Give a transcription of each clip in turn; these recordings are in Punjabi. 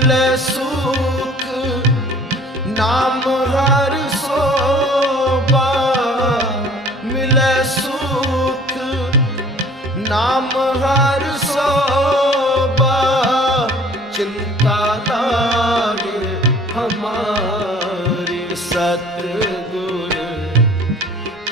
ਮਿਲੈ ਸੁਖ, ਨਾਮ ਹਰ ਸੋਭਾ ਮਿਲੈ ਸੁਖ, ਨਾਮ ਹਰ ਸੋਭਾ ਚਿੰਤਾ ਲਾਗੇ ਹਮਾਰੇ ਸਤ ਗੁਰ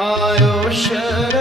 ਆਇਓ ਸ਼ਰਨ